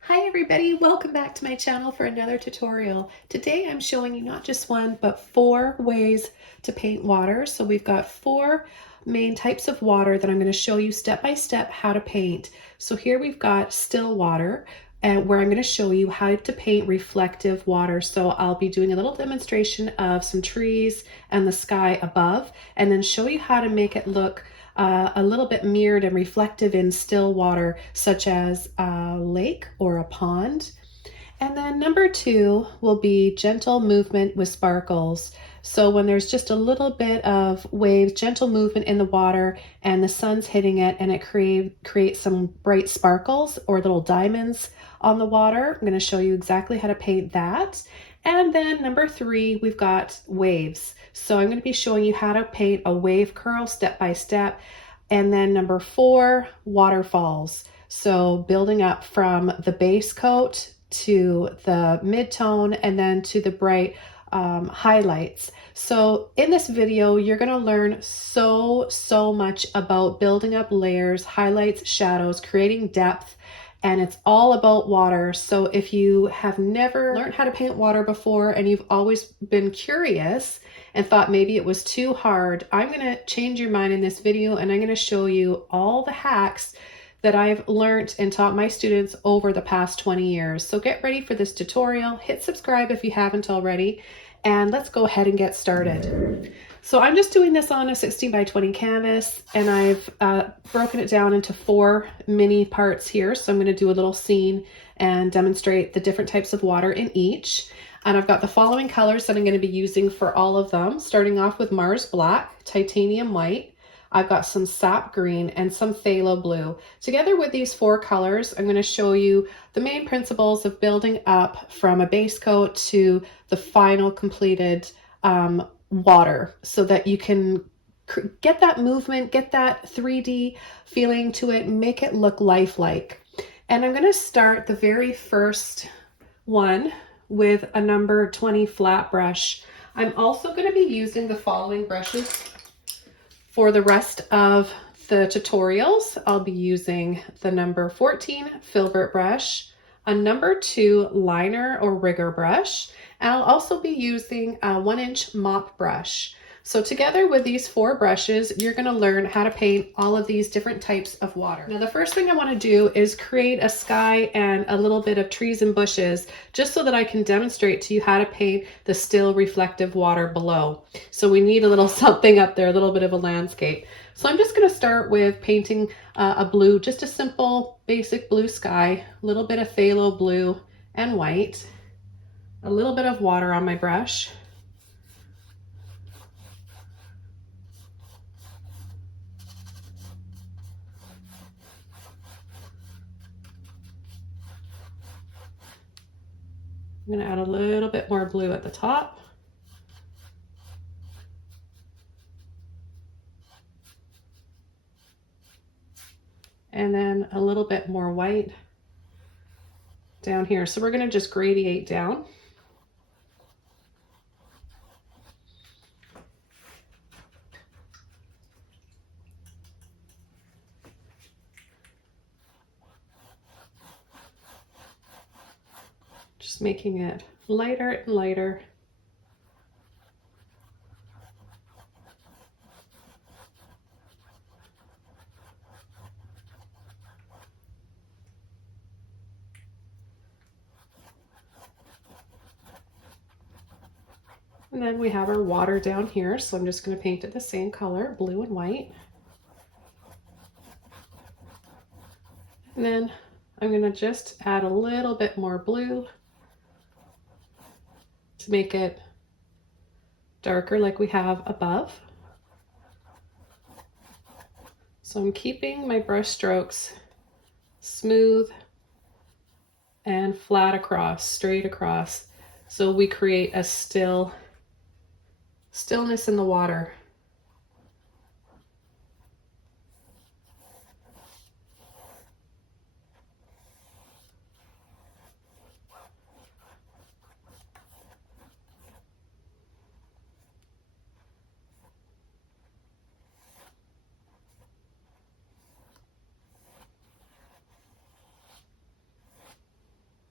Hi everybody, welcome back to my channel for another tutorial. Today I'm showing you not just one, but 4 ways to paint water. So we've got 4 main types of water that I'm going to show you step by step how to paint. So here we've got still water, and where I'm going to show you how to paint reflective water. So I'll be doing a little demonstration of some trees and the sky above, and then show you how to make it look a little bit mirrored and reflective in still water, such as a lake or a pond. And then number 2 will be gentle movement with sparkles. So when there's just a little bit of waves, gentle movement in the water, and the sun's hitting it, and it creates some bright sparkles or little diamonds on the water. I'm going to show you exactly how to paint that. And then number 3, we've got waves. So I'm going to be showing you how to paint a wave curl step by step. And then number 4, waterfalls. So building up from the base coat to the mid-tone and then to the bright highlights. So in this video, you're going to learn so much about building up layers, highlights, shadows, creating depth, and it's all about water. So if you have never learned how to paint water before and you've always been curious and thought maybe it was too hard, I'm going to change your mind in this video, and I'm going to show you all the hacks that I've learned and taught my students over the past 20 years. So get ready for this tutorial. Hit subscribe if you haven't already, and let's go ahead and get started. So I'm just doing this on a 16 by 20 canvas, and I've broken it down into 4 mini parts here. So I'm going to do a little scene and demonstrate the different types of water in each. And I've got the following colors that I'm going to be using for all of them, starting off with Mars Black, Titanium White, I've got some sap green and some phthalo blue. Together with these 4 colors, I'm going to show you the main principles of building up from a base coat to the final completed water, so that you can get that movement, get that 3D feeling to it, make it look lifelike. And I'm going to start the very first one with a number 20 flat brush. I'm also going to be using the following brushes for the rest of the tutorials. I'll be using the number 14 filbert brush, a number 2 liner or rigger brush, and I'll also be using a 1-inch mop brush. So together with these 4 brushes, you're going to learn how to paint all of these different types of water. Now, the first thing I want to do is create a sky and a little bit of trees and bushes, just so that I can demonstrate to you how to paint the still reflective water below. So we need a little something up there, a little bit of a landscape. So I'm just going to start with painting a blue, just a simple basic blue sky, a little bit of phthalo blue and white, a little bit of water on my brush. I'm going to add a little bit more blue at the top. And then a little bit more white down here. So we're going to just gradiate down. Just making it lighter and lighter. And then we have our water down here, so I'm just going to paint it the same color, blue and white. And then I'm going to just add a little bit more blue to make it darker like we have above. So I'm keeping my brush strokes smooth and flat across, straight across, so we create a stillness in the water.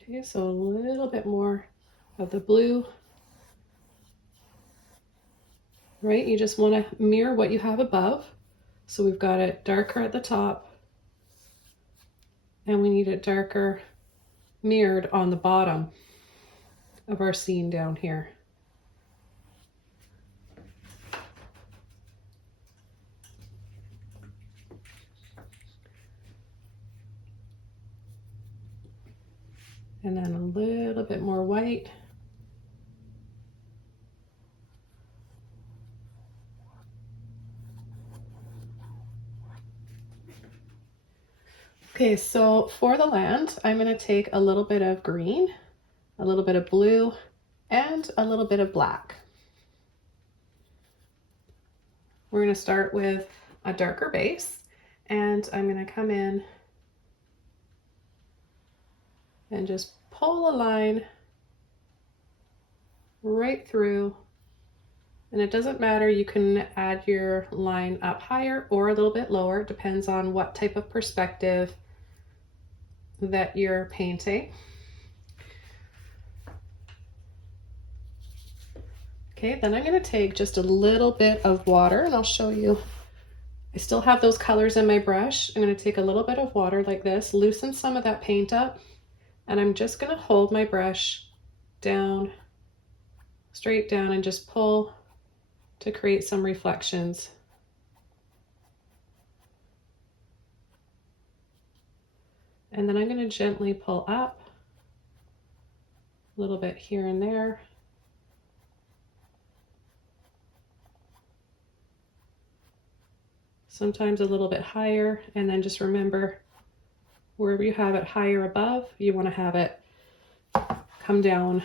Okay, so a little bit more of the blue. Right, you just want to mirror what you have above. So we've got it darker at the top, and we need it darker mirrored on the bottom of our scene down here. And then a little bit more white. Okay, so for the land, I'm going to take a little bit of green, a little bit of blue, and a little bit of black. We're going to start with a darker base, and I'm going to come in and just pull a line right through. And it doesn't matter, you can add your line up higher or a little bit lower. It depends on what type of perspective that you're painting. Okay, then I'm going to take just a little bit of water, and I'll show you. I still have those colors in my brush. I'm going to take a little bit of water like this, loosen some of that paint up, and I'm just going to hold my brush down, straight down, and just pull to create some reflections. And then I'm going to gently pull up a little bit here and there. Sometimes a little bit higher, and then just remember, wherever you have it higher above, you want to have it come down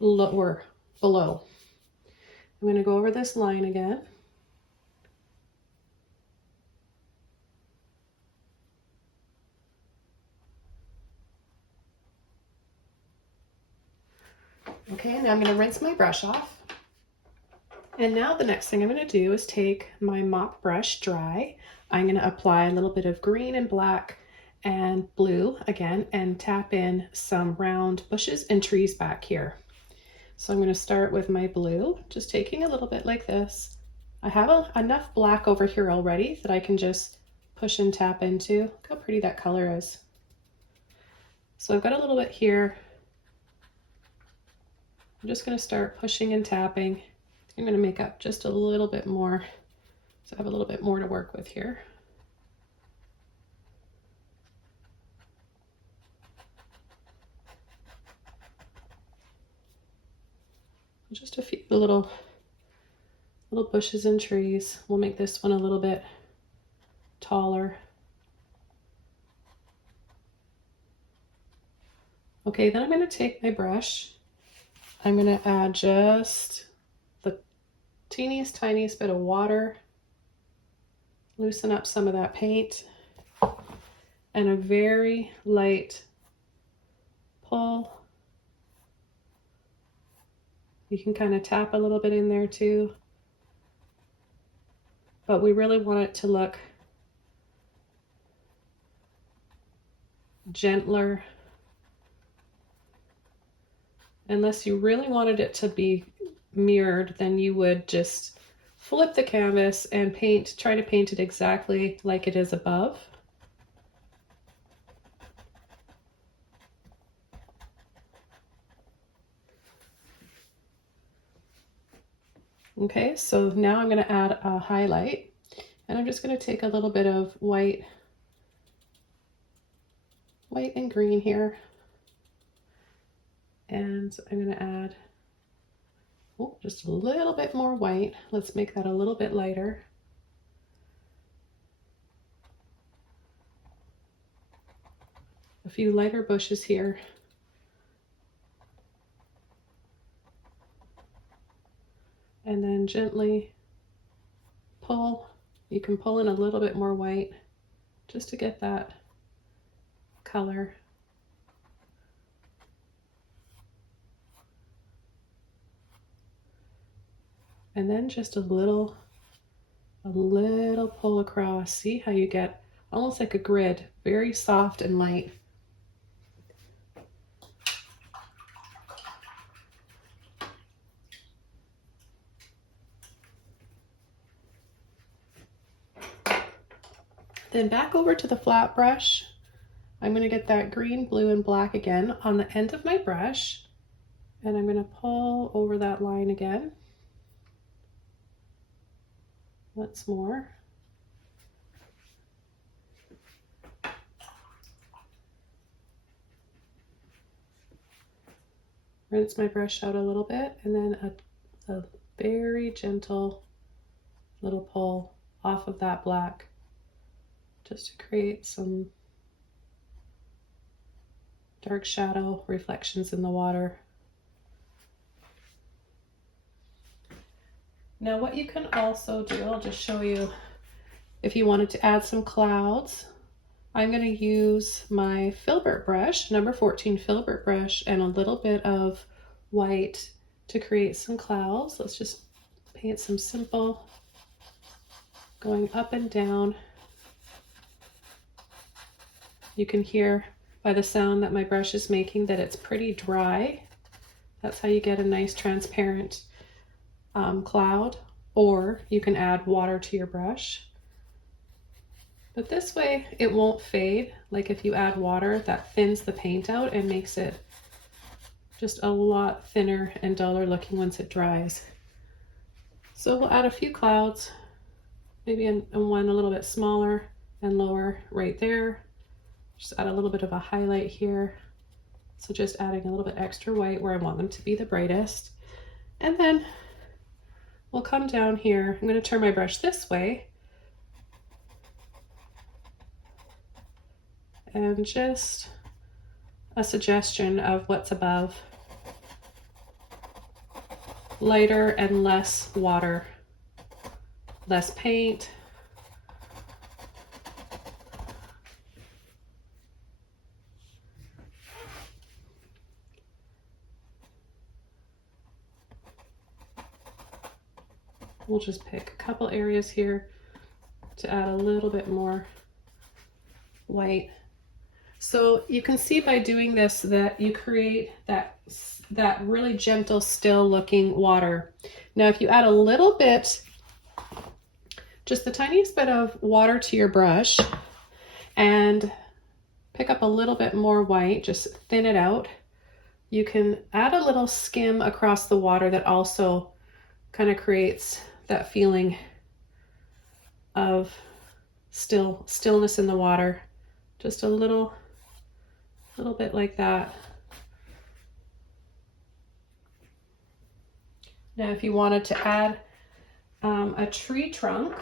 lower below. I'm going to go over this line again. Okay, now I'm going to rinse my brush off. And now the next thing I'm going to do is take my mop brush dry. I'm going to apply a little bit of green and black and blue again, and tap in some round bushes and trees back here. So I'm going to start with my blue, just taking a little bit like this. I have enough black over here already that I can just push and tap into. Look how pretty that color is. So I've got a little bit here. I'm just going to start pushing and tapping. I'm going to make up just a little bit more, so I have a little bit more to work with here. Just a few little bushes and trees. We'll make this one a little bit taller. Okay, then I'm going to take my brush. I'm going to add just the teeniest, tiniest bit of water, loosen up some of that paint, and a very light pull. You can kind of tap a little bit in there too, but we really want it to look gentler. Unless you really wanted it to be mirrored, then you would just flip the canvas and try to paint it exactly like it is above. Okay, so now I'm going to add a highlight, and I'm just going to take a little bit of white and green here. And I'm going to add just a little bit more white. Let's make that a little bit lighter. A few lighter bushes here. And then gently pull. You can pull in a little bit more white just to get that color. And then just a little pull across. See how you get almost like a grid, very soft and light. Then back over to the flat brush. I'm going to get that green, blue, and black again on the end of my brush, and I'm going to pull over that line again. Once more. Rinse my brush out a little bit, and then a very gentle little pull off of that black, just to create some dark shadow reflections in the water. Now what you can also do, I'll just show you, if you wanted to add some clouds, I'm going to use my filbert brush, number 14 filbert brush, and a little bit of white to create some clouds. Let's just paint some simple, going up and down. You can hear by the sound that my brush is making that it's pretty dry. That's how you get a nice transparent cloud, or you can add water to your brush. But this way it won't fade. Like if you add water, that thins the paint out and makes it just a lot thinner and duller looking once it dries. So we'll add a few clouds, maybe in one a little bit smaller and lower right there. Just add a little bit of a highlight here. So just adding a little bit extra white where I want them to be the brightest. And then we'll come down here. I'm going to turn my brush this way. And just a suggestion of what's above. Lighter and less water, less paint. We'll just pick a couple areas here to add a little bit more white. So you can see by doing this that you create that really gentle, still looking water. Now if you add a little bit, just the tiniest bit of water to your brush and pick up a little bit more white, just thin it out, you can add a little skim across the water that also kind of creates that feeling of stillness in the water. Just a little bit like that. Now if you wanted to add a tree trunk,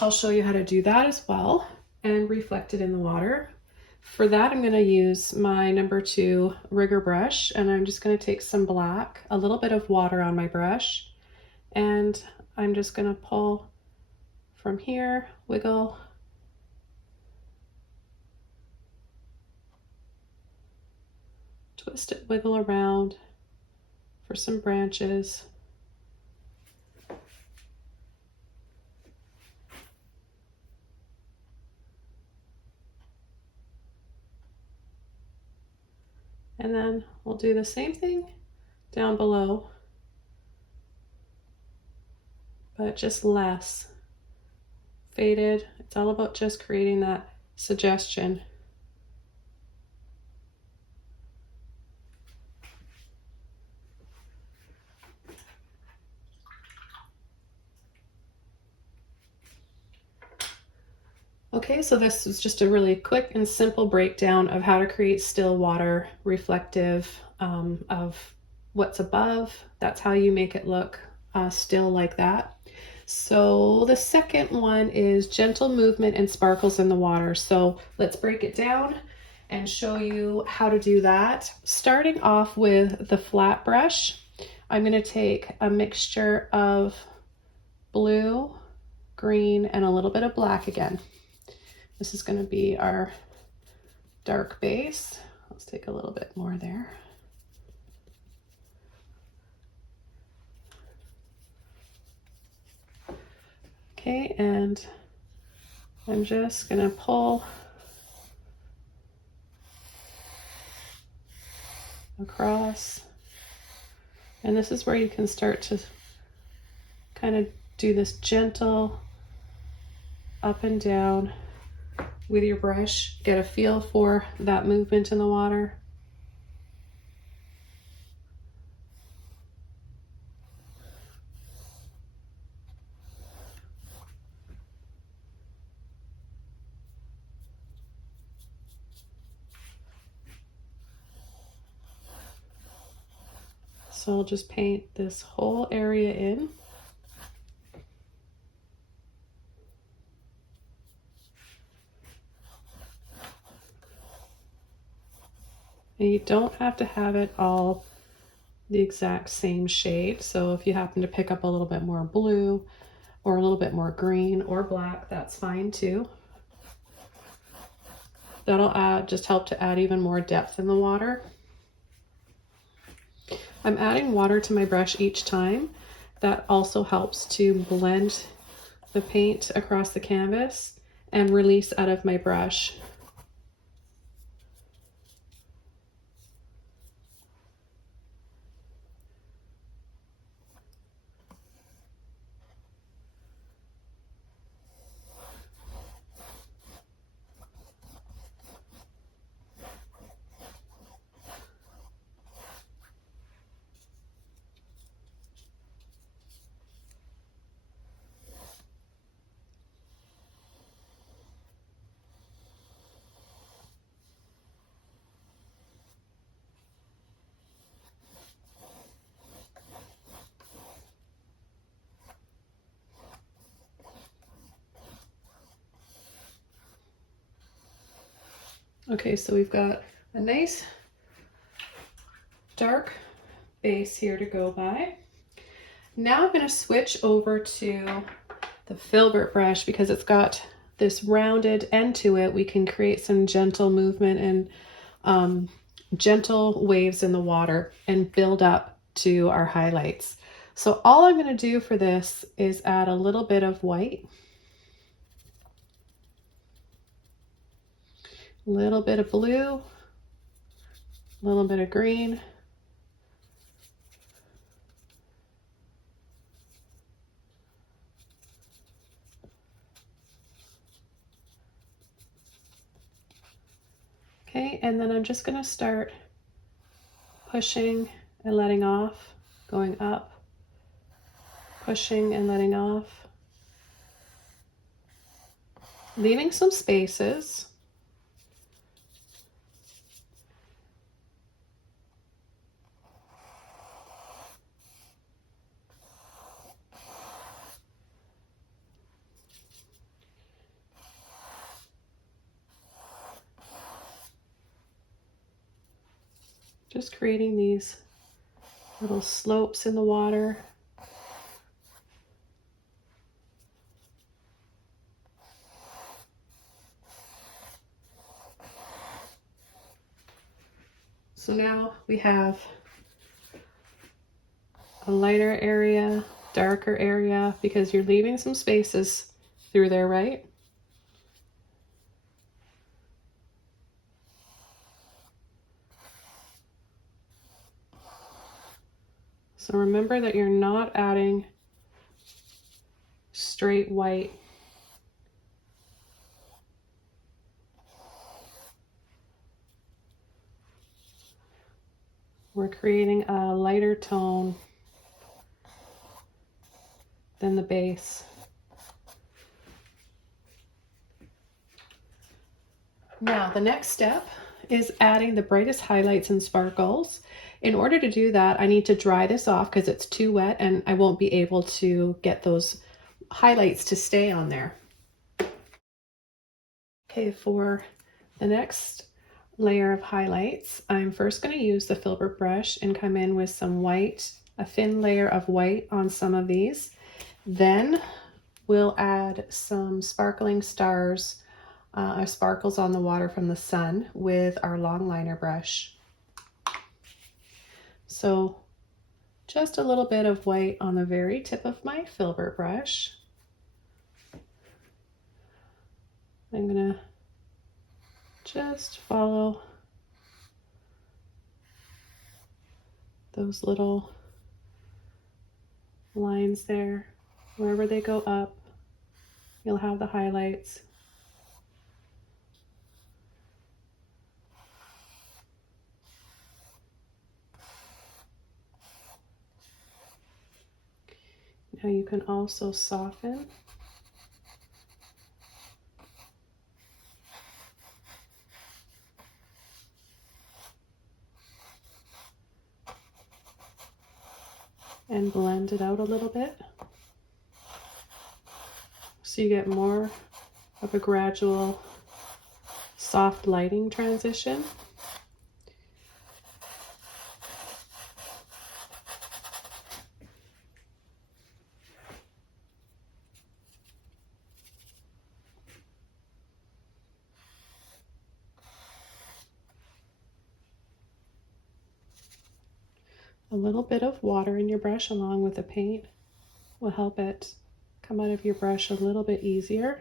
I'll show you how to do that as well and reflect it in the water. For that I'm going to use my number 2 rigger brush, and I'm just going to take some black, a little bit of water on my brush, and I'm just going to pull from here, wiggle, twist it, wiggle around for some branches. And then we'll do the same thing down below, but just less faded. It's all about just creating that suggestion. Okay, so this is just a really quick and simple breakdown of how to create still water reflective of what's above. That's how you make it look still like that. So the second one is gentle movement and sparkles in the water. So let's break it down and show you how to do that. Starting off with the flat brush, I'm going to take a mixture of blue, green, and a little bit of black again. This is going to be our dark base. Let's take a little bit more there. Okay, and I'm just going to pull across. And this is where you can start to kind of do this gentle up and down with your brush. Get a feel for that movement in the water. So I'll just paint this whole area in. And you don't have to have it all the exact same shade. So if you happen to pick up a little bit more blue or a little bit more green or black, that's fine too. That'll just help to add even more depth in the water. I'm adding water to my brush each time. That also helps to blend the paint across the canvas and release out of my brush. Okay, so we've got a nice dark base here to go by. Now I'm going to switch over to the filbert brush because it's got this rounded end to it. We can create some gentle movement and gentle waves in the water and build up to our highlights. So all I'm going to do for this is add a little bit of white, a little bit of blue, a little bit of green, okay, and then I'm just going to start pushing and letting off, going up, pushing and letting off, leaving some spaces. Just creating these little slopes in the water. So now we have a lighter area, darker area, because you're leaving some spaces through there, right? So remember that you're not adding straight white. We're creating a lighter tone than the base. Now the next step is adding the brightest highlights and sparkles. In order to do that, I need to dry this off because it's too wet and I won't be able to get those highlights to stay on there. Okay, for the next layer of highlights, I'm first going to use the filbert brush and come in with some white, a thin layer of white on some of these. Then we'll add some sparkling stars, sparkles on the water from the sun with our long liner brush. So just a little bit of white on the very tip of my filbert brush. I'm gonna just follow those little lines there. Wherever they go up, you'll have the highlights. Now you can also soften. And blend it out a little bit. So you get more of a gradual soft lighting transition. A little bit of water in your brush along with the paint will help it come out of your brush a little bit easier.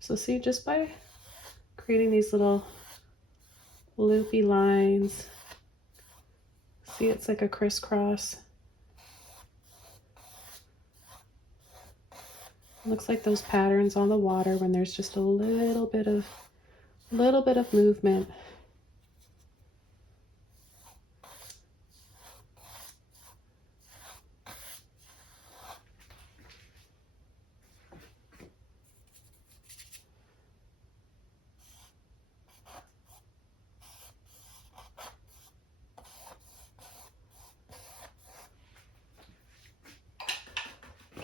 So see, just by creating these little loopy lines, see, it's like a crisscross. It looks like those patterns on the water when there's just a little bit of movement.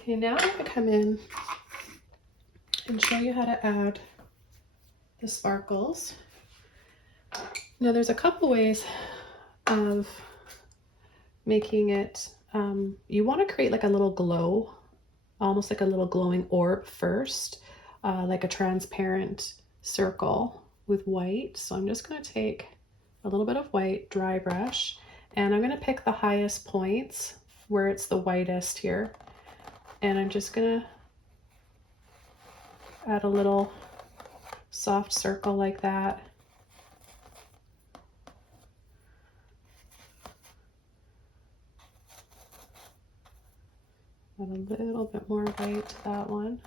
Okay, now I'm going to come in and show you how to add the sparkles. Now there's a couple ways of making it. You want to create like a little glow, almost like a little glowing orb first, like a transparent circle with white. So I'm just going to take a little bit of white dry brush, and I'm going to pick the highest points where it's the whitest here. And I'm just going to add a little soft circle like that. Add a little bit more white to that one.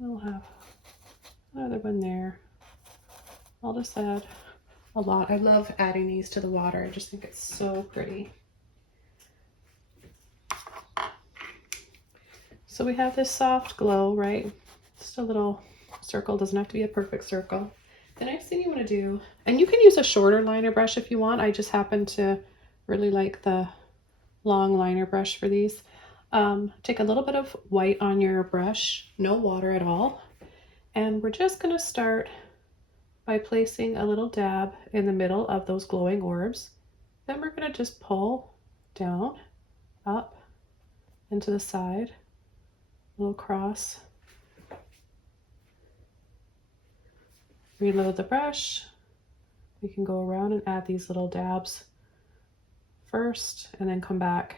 I'll have another one there. I'll just add a lot. I love adding these to the water. I just think it's so pretty. So we have this soft glow, right? Just a little circle, doesn't have to be a perfect circle. The next thing you want to do, and you can use a shorter liner brush if you want. I just happen to really like the long liner brush for these. Take a little bit of white on your brush, no water at all. And we're just going to start by placing a little dab in the middle of those glowing orbs. Then we're going to just pull down, up, and to the side, a little cross. Reload the brush. We can go around and add these little dabs first, and then come back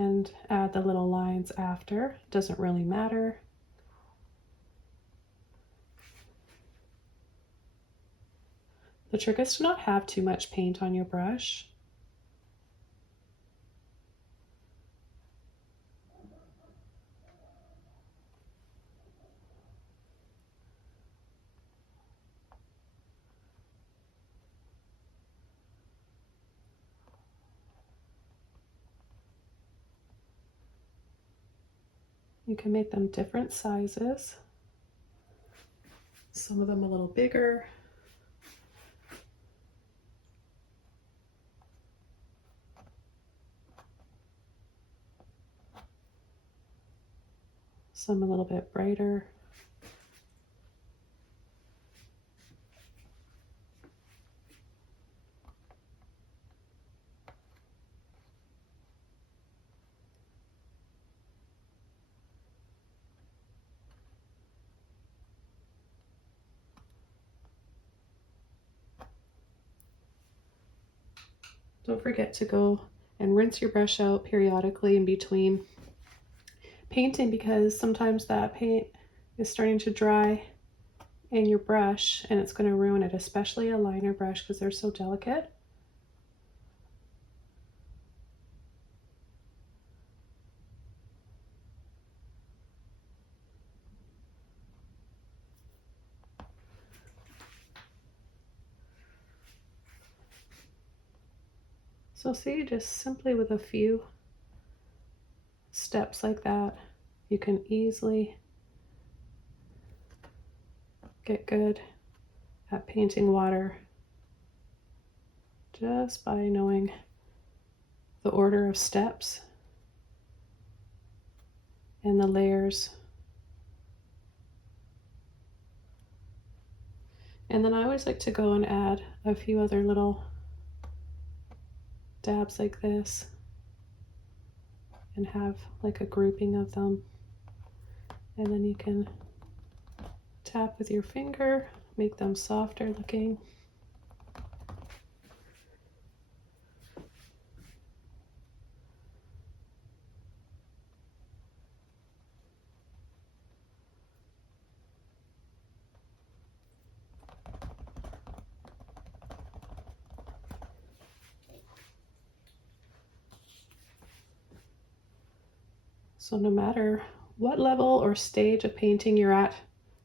and add the little lines after. Doesn't really matter. The trick is to not have too much paint on your brush. You can make them different sizes. Some of them a little bigger. Some a little bit brighter. Don't forget to go and rinse your brush out periodically in between painting, because sometimes that paint is starting to dry in your brush and it's going to ruin it, especially a liner brush because they're so delicate. So see, just simply with a few steps like that, you can easily get good at painting water just by knowing the order of steps and the layers. And then I always like to go and add a few other little dabs like this and have like a grouping of them. And then you can tap with your finger, make them softer looking. So no matter what level or stage of painting you're at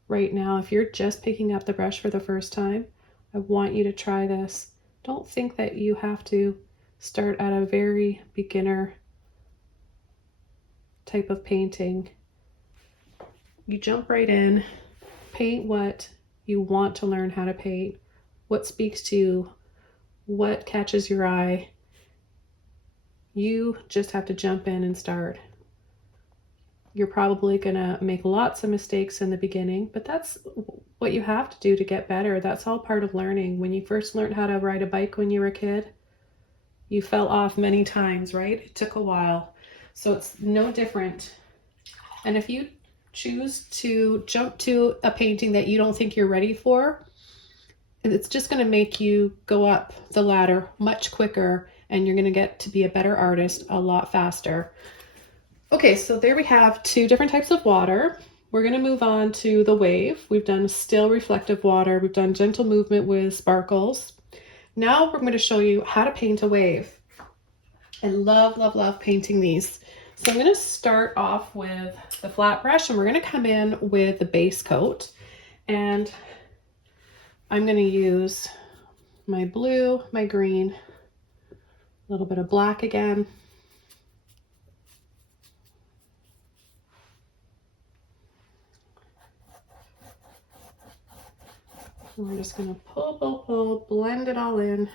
right now, if you're just picking up the brush for the first time, I want you to try this. Don't think that you have to start at a very beginner type of painting. You jump right in, paint what you want to learn how to paint, what speaks to you, what catches your eye. You just have to jump in and start. You're probably gonna make lots of mistakes in the beginning, but that's what you have to do to get better. That's all part of learning. When you first learned how to ride a bike when you were a kid, you fell off many times, right? It took a while. So it's no different. And if you choose to jump to a painting that you don't think you're ready for, it's just gonna make you go up the ladder much quicker, and you're gonna get to be a better artist a lot faster. Okay, so there we have two different types of water. We're going to move on to the wave. We've done still reflective water. We've done gentle movement with sparkles. Now we're going to show you how to paint a wave. I love, love, love painting these. So I'm going to start off with the flat brush, and we're going to come in with the base coat. And I'm going to use my blue, my green, a little bit of black again. And we're just going to pull, blend it all in.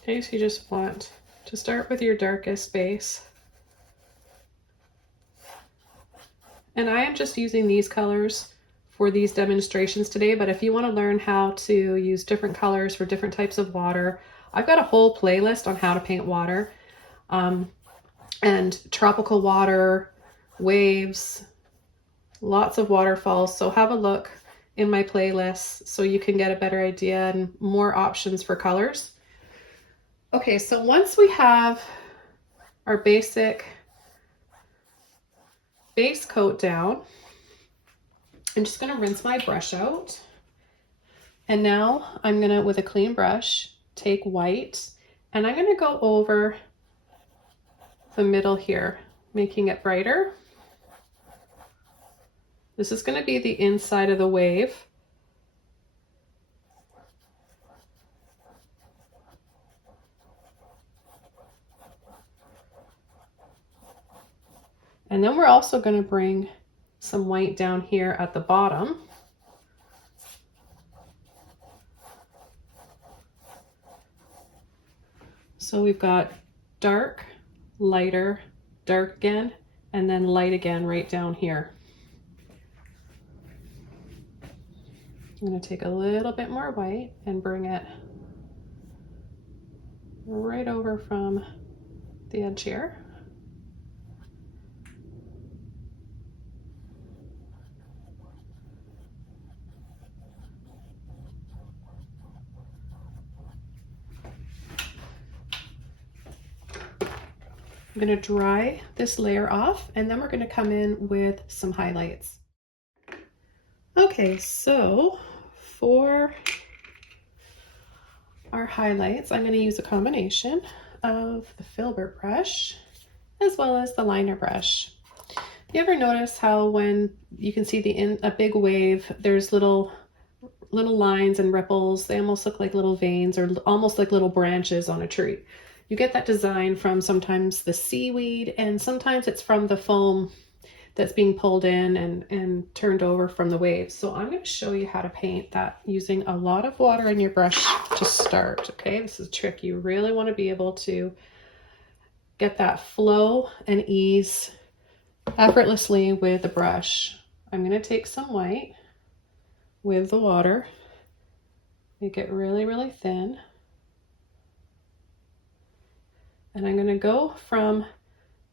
Okay, so you just want to start with your darkest base. And I am just using these colors for these demonstrations today, but if you want to learn how to use different colors for different types of water, I've got a whole playlist on how to paint water, and tropical water, waves, lots of waterfalls. So have a look in my playlist so you can get a better idea and more options for colors. Okay, so once we have our basic base coat down, I'm just going to rinse my brush out. And now I'm going to, with a clean brush, take white, and I'm going to go over the middle here, making it brighter. This is going to be the inside of the wave. And then we're also going to bring some white down here at the bottom. So we've got dark, lighter, dark again, and then light again right down here. I'm going to take a little bit more white and bring it right over from the edge here. I'm going to dry this layer off, and then we're going to come in with some highlights. Okay, so for our highlights, I'm going to use a combination of the filbert brush as well as the liner brush. You ever notice how when you can see a big wave, there's little lines and ripples? They almost look like little veins or almost like little branches on a tree. You get that design from sometimes the seaweed, and sometimes it's from the foam that's being pulled in and turned over from the waves. So I'm going to show you how to paint that using a lot of water in your brush to start. Okay, this is a trick. You really want to be able to get that flow and ease effortlessly with the brush. I'm going to take some white with the water, make it really, really thin. And I'm going to go from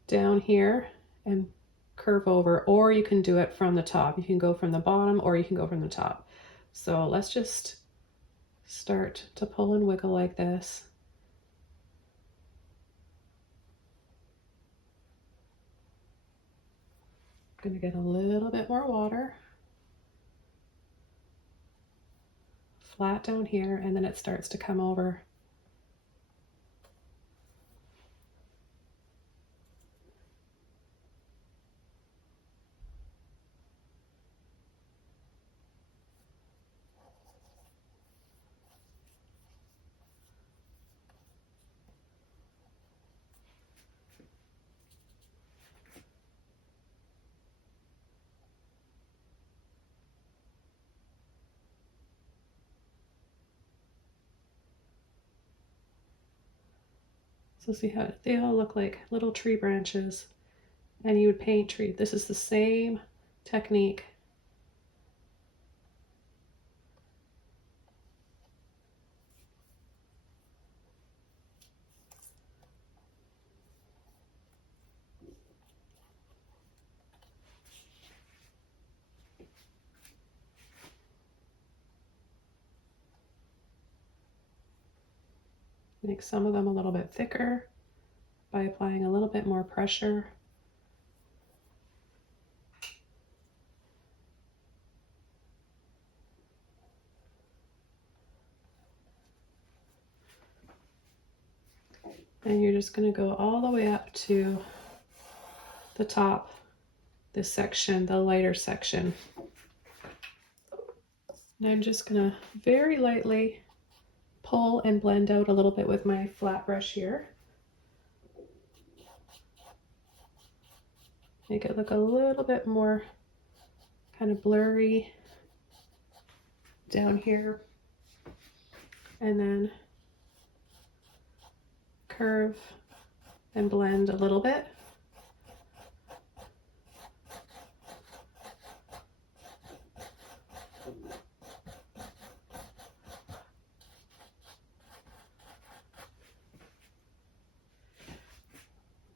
down here and curve over, or you can do it from the top. You can go from the bottom or you can go from the top. So let's just start to pull and wiggle like this. I'm going to get a little bit more water. Flat down here, and then it starts to come over. So see how they all look like little tree branches, and you would paint tree. This is the same technique. Make some of them a little bit thicker by applying a little bit more pressure. And you're just going to go all the way up to the top, this section, the lighter section. And I'm just going to very lightly pull and blend out a little bit with my flat brush here. Make it look a little bit more kind of blurry down here. And then curve and blend a little bit.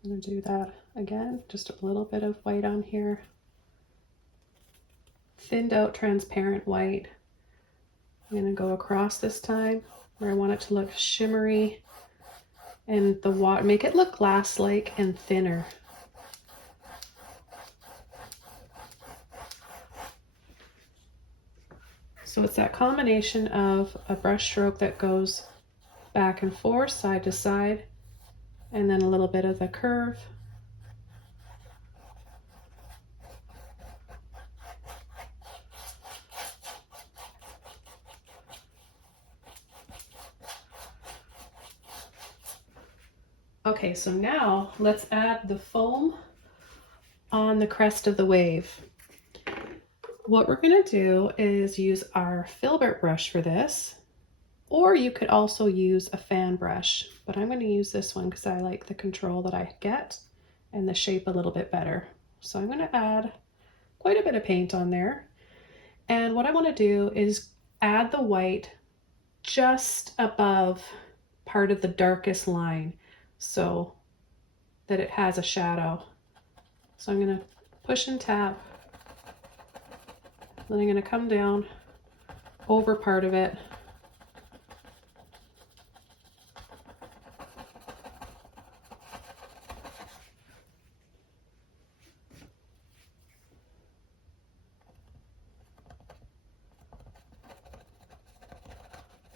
I'm going to do that again, just a little bit of white on here. Thinned out transparent white. I'm going to go across this time where I want it to look shimmery, and the water, make it look glass-like and thinner. So it's that combination of a brush stroke that goes back and forth, side to side, and then a little bit of the curve. Okay, so now let's add the foam on the crest of the wave. What we're going to do is use our filbert brush for this, or you could also use a fan brush, but I'm going to use this one because I like the control that I get and the shape a little bit better. So I'm going to add quite a bit of paint on there. And what I want to do is add the white just above part of the darkest line so that it has a shadow. So I'm going to push and tap, then I'm going to come down over part of it.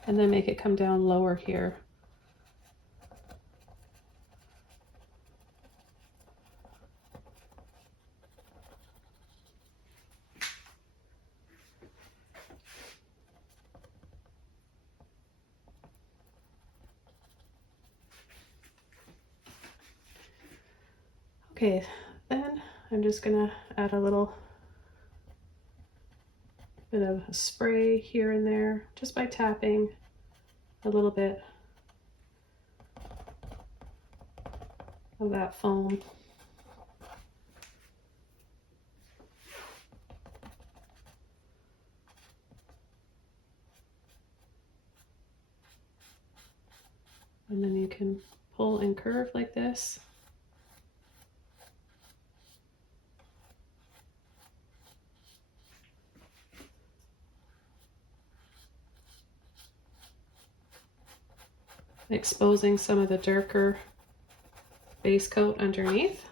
And then make it come down lower here. Okay, then I'm just gonna add a little bit of a spray here and there just by tapping a little bit of that foam. And then you can pull and curve like this. Exposing some of the darker base coat underneath.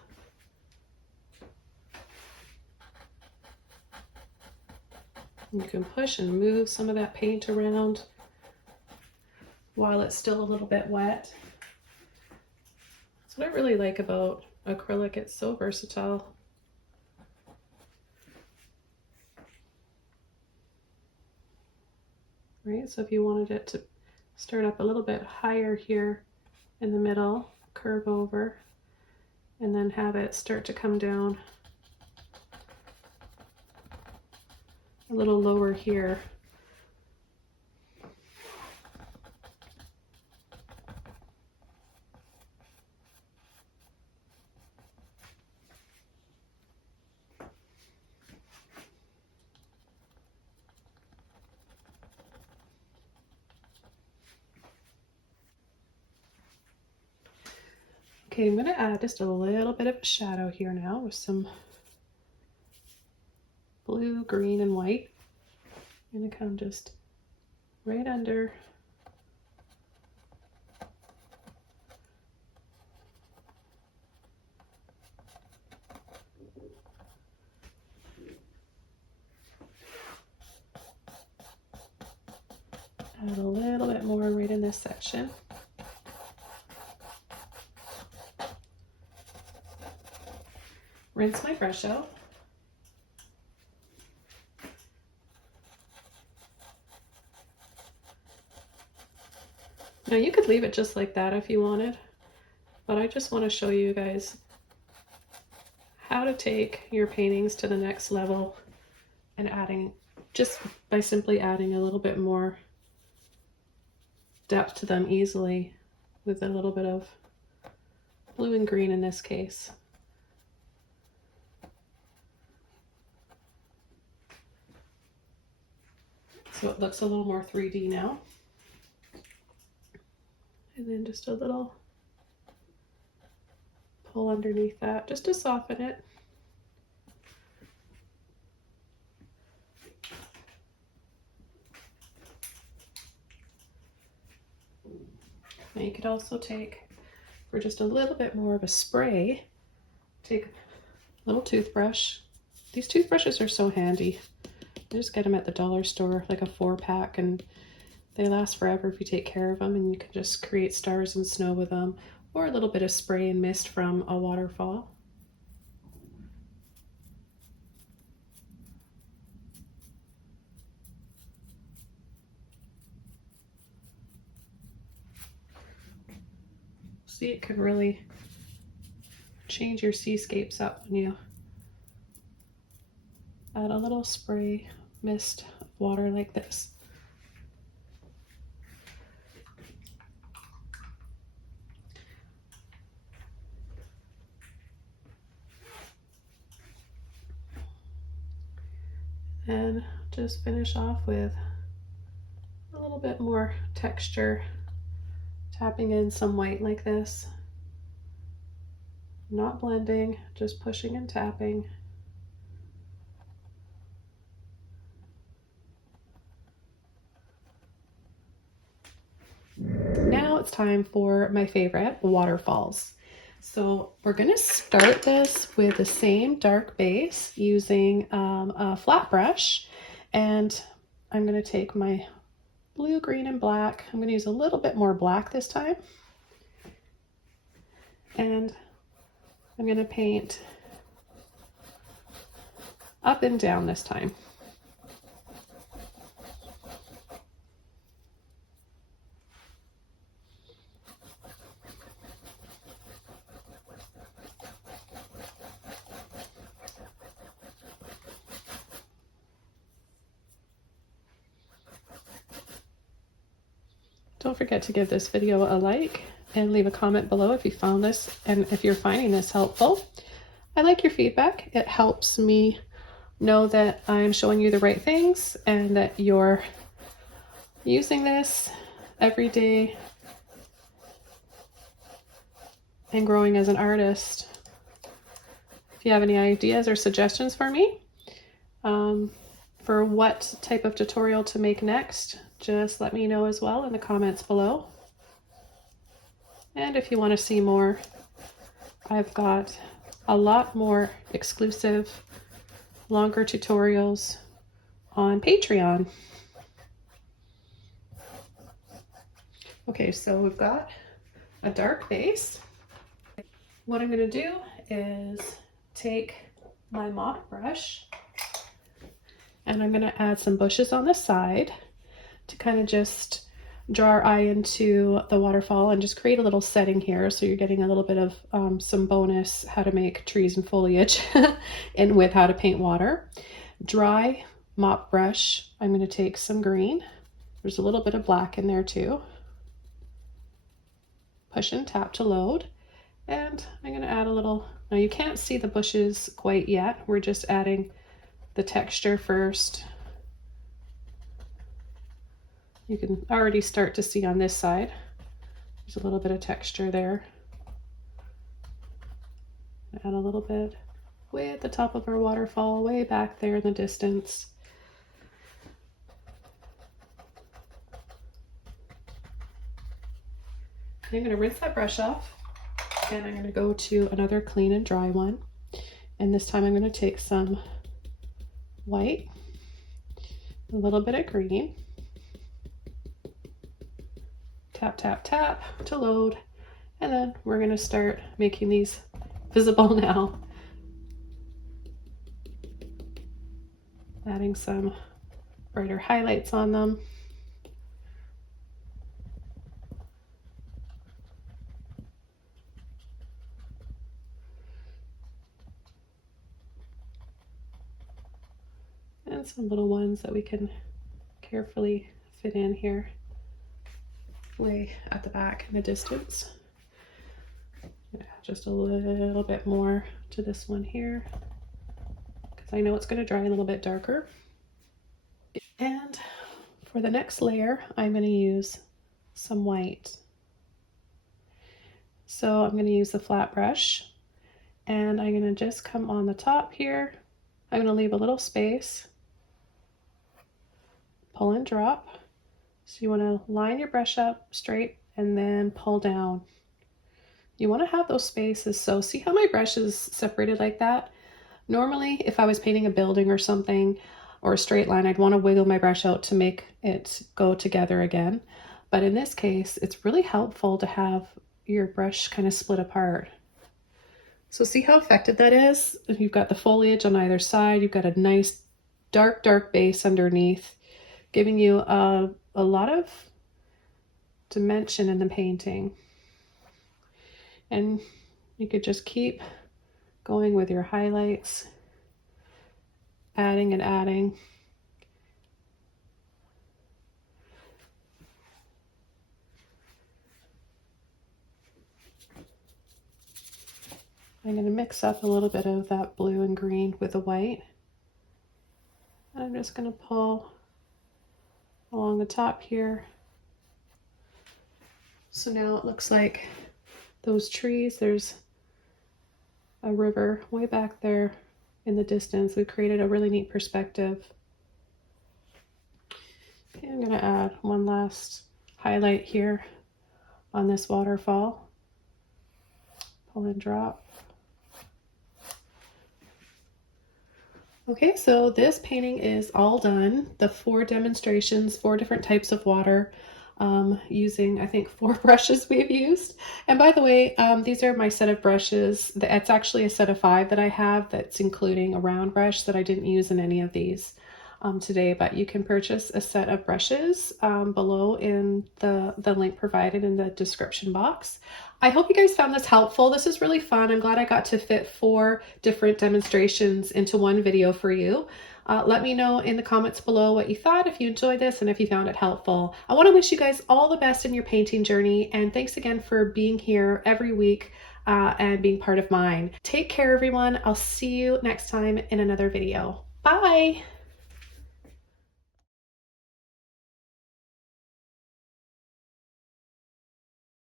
You can push and move some of that paint around while it's still a little bit wet. That's what I really like about acrylic. It's so versatile. Right, so if you wanted it to start up a little bit higher here in the middle, curve over, and then have it start to come down a little lower here. Okay, I'm going to add just a little bit of a shadow here now with some blue, green, and white. I'm going to come just right under add a little bit more right in this section. Rinse my brush out. Now you could leave it just like that if you wanted, but I just want to show you guys how to take your paintings to the next level and adding, just by simply adding a little bit more depth to them easily with a little bit of blue and green in this case. So it looks a little more 3D now. And then just a little pull underneath that just to soften it. Now you could also take, for just a little bit more of a spray, take a little toothbrush. These toothbrushes are so handy. You just get them at the dollar store, like a 4-pack, and they last forever if you take care of them, and you can just create stars and snow with them, or a little bit of spray and mist from a waterfall. See, it can really change your seascapes up when you add a little spray mist of water like this. And just finish off with a little bit more texture, tapping in some white like this. Not blending, just pushing and tapping. Now it's time for my favorite, waterfalls. So we're going to start this with the same dark base using a flat brush, and I'm going to take my blue, green, and black. I'm going to use a little bit more black this time, and I'm going to paint up and down this time. Don't forget to give this video a like and leave a comment below if you found this and if you're finding this helpful. I like your feedback. It helps me know that I'm showing you the right things and that you're using this every day and growing as an artist. If you have any ideas or suggestions for me, for what type of tutorial to make next, just let me know as well in the comments below. And if you want to see more, I've got a lot more exclusive, longer tutorials on Patreon. Okay, so we've got a dark base. What I'm going to do is take my mop brush and I'm going to add some bushes on the side to kind of just draw our eye into the waterfall and just create a little setting here, so you're getting a little bit of some bonus how to make trees and foliage and with how to paint water. Dry mop brush, I'm going to take some green. There's a little bit of black in there too. Push and tap to load, and I'm going to add a little, now you can't see the bushes quite yet, we're just adding the texture first. You can already start to see on this side, there's a little bit of texture there. Add a little bit way at the top of our waterfall, way back there in the distance. I'm going to rinse that brush off, and I'm going to go to another clean and dry one. And this time I'm going to take some white, a little bit of green, tap, tap, tap to load, and then we're going to start making these visible now. Adding some brighter highlights on them. And some little ones that we can carefully fit in here, way at the back in the distance. Yeah, just a little bit more to this one here, because I know it's going to dry a little bit darker. And for the next layer, I'm going to use some white. So I'm going to use the flat brush, and I'm going to just come on the top here. I'm going to leave a little space, pull and drop. So you want to line your brush up straight and then pull down. You want to have those spaces. So see how my brush is separated like that? Normally, if I was painting a building or something, or a straight line, I'd want to wiggle my brush out to make it go together again. But in this case, it's really helpful to have your brush kind of split apart. So see how effective that is? You've got the foliage on either side. You've got a nice dark, dark base underneath, giving you a lot of dimension in the painting. And you could just keep going with your highlights. adding and adding. I'm going to mix up a little bit of that blue and green with the white. And I'm just going to pull along the top here. So now it looks like those trees, there's a river way back there in the distance. We created a really neat perspective. Okay, I'm going to add one last highlight here on this waterfall. Pull and drop. Okay, so this painting is all done. The 4 demonstrations, 4 different types of water, using I think 4 brushes we've used. And by the way, these are my set of brushes. It's actually a set of 5 that I have that's including a round brush that I didn't use in any of these today, but you can purchase a set of brushes below in the link provided in the description box. I hope you guys found this helpful. This is really fun. I'm glad I got to fit 4 different demonstrations into one video for you. Let me know in the comments below what you thought, if you enjoyed this, and if you found it helpful. I want to wish you guys all the best in your painting journey, and thanks again for being here every week and being part of mine. Take care, everyone. I'll see you next time in another video. Bye!